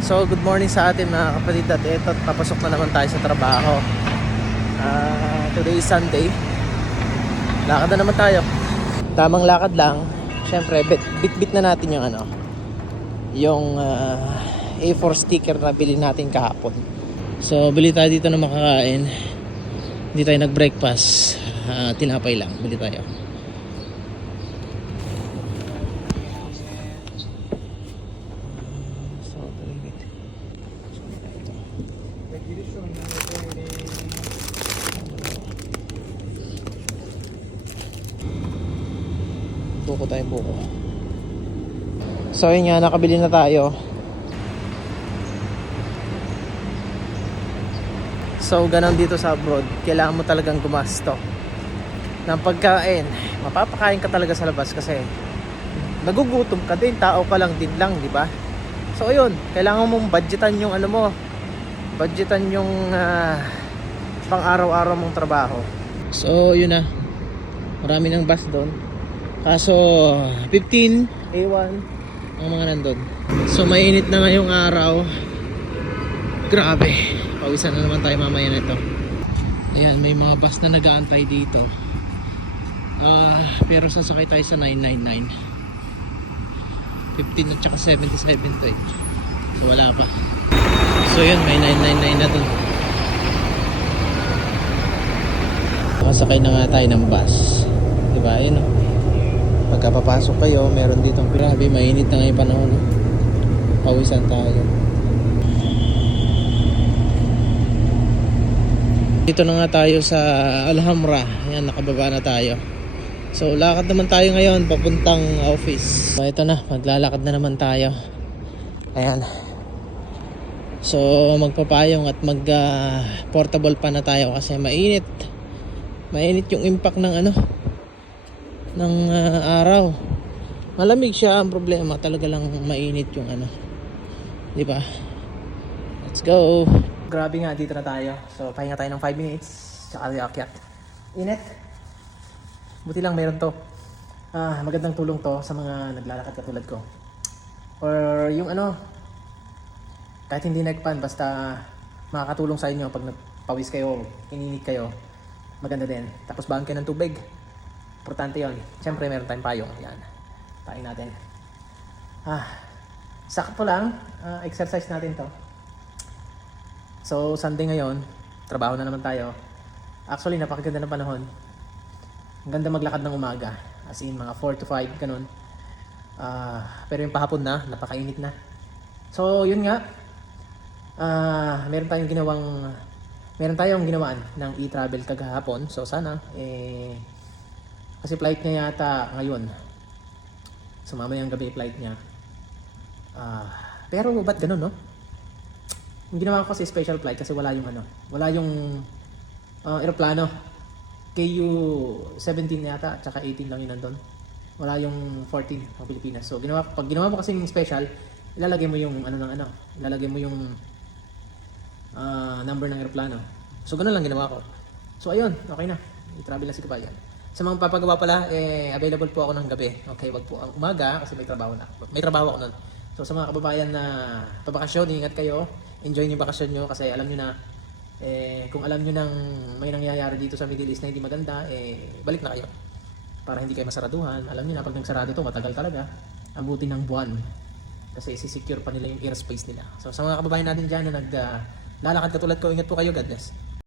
So good morning sa atin mga kapatid, at ito papasok na naman tayo sa trabaho. Today is Sunday. Lakad na naman tayo. Tamang lakad lang. Syempre bit na natin yung yung A4 sticker na bili natin kahapon. So bili tayo dito na makakain. Hindi tayo nag-breakfast. Tinapay lang bili tayo. Buko tayo, buko. So yun nga, nakabili na tayo. So ganun dito sa abroad, kailangan mo talagang gumasto ng pagkain. Mapapakain ka talaga sa labas kasi nagugutom ka din, tao ka lang din lang, di ba? So ayun, kailangan mong budgetan yung budgetan yung pang araw-araw mong trabaho. So yun na, marami ng bus doon. Kaso 15 A1 ang mga nandun. So mainit na ngayong araw. Grabe, pawisan na naman tayo mamaya nito. Ayan, may mga bus na nag-aantay dito. Pero sasakay tayo sa 999. 15 at saka 77 to eh. So wala pa. So yun, may 999 na dun. Nakasakay na nga tayo ng bus. Diba, yun o. Pagkapapasok kayo, meron ditong grabe, mainit na ngayon panahon. Pawisan tayo. Dito na nga tayo sa Alhambra. Ayan, nakababa na tayo. So lakad naman tayo ngayon papuntang office. So ito na, maglalakad na naman tayo. Ayan. So magpapayong at mag portable pa na tayo kasi mainit. Mainit yung impact ng ng araw. Malamig siya, ang problema talaga lang mainit yung di ba? Let's go. Grabe nga, dito na tayo. So pahinga tayo ng 5 minutes tsaka akyat. Init. Buti lang meron to. Magandang tulong to sa mga naglalakad katulad ko. Or yung kahit hindi nagpan, basta makakatulong sa inyo pag nagpawis kayo, ininit kayo. Maganda din. Tapos bahan kayo ng tubig. Importante yun. Siyempre meron tayong payong. Yan. Pain natin. Sakto lang. Exercise natin to. So Sunday ngayon, trabaho na naman tayo. Actually napakaganda ng panahon. Ang ganda maglakad ng umaga. As in mga 4 to 5 ganun. Pero yung pahapon na, napakainit na. So yun nga. Meron tayong ginawaan ng e-travel kagahapon. So sana kasi flight niya yata ngayon. So mamayang gabi flight niya. Pero ba't ganun, no? Yung ginawa ko kasi special flight kasi wala yung aeroplano. KU-17 yata at saka 18 lang yun nandun. Wala yung 14 ng Pilipinas. So pag ginawa mo kasi yung special, ilalagay mo yung ilalagay mo yung number ng aeroplano. So ganun lang ginawa ko. So ayun, okay na. I-travel na si Kabayan. Sa mga papagawa pala, available po ako ng gabi. Okay, wag po ang umaga kasi may trabaho ako nun. So sa mga kababayan na pabakasyon, ingat kayo. Enjoy niyo yung bakasyon nyo kasi alam niyo na kung alam niyo nang may nangyayari dito sa Middle East na hindi maganda, balik na kayo. Para hindi kayo masaraduhan. Alam niyo na pag nagsarado to, matagal talaga. Abutin ng buwan. Kasi isi-secure pa nila yung airspace nila. So sa mga kababayan natin dyan na naglalakad katulad ko, ingat po kayo. God bless.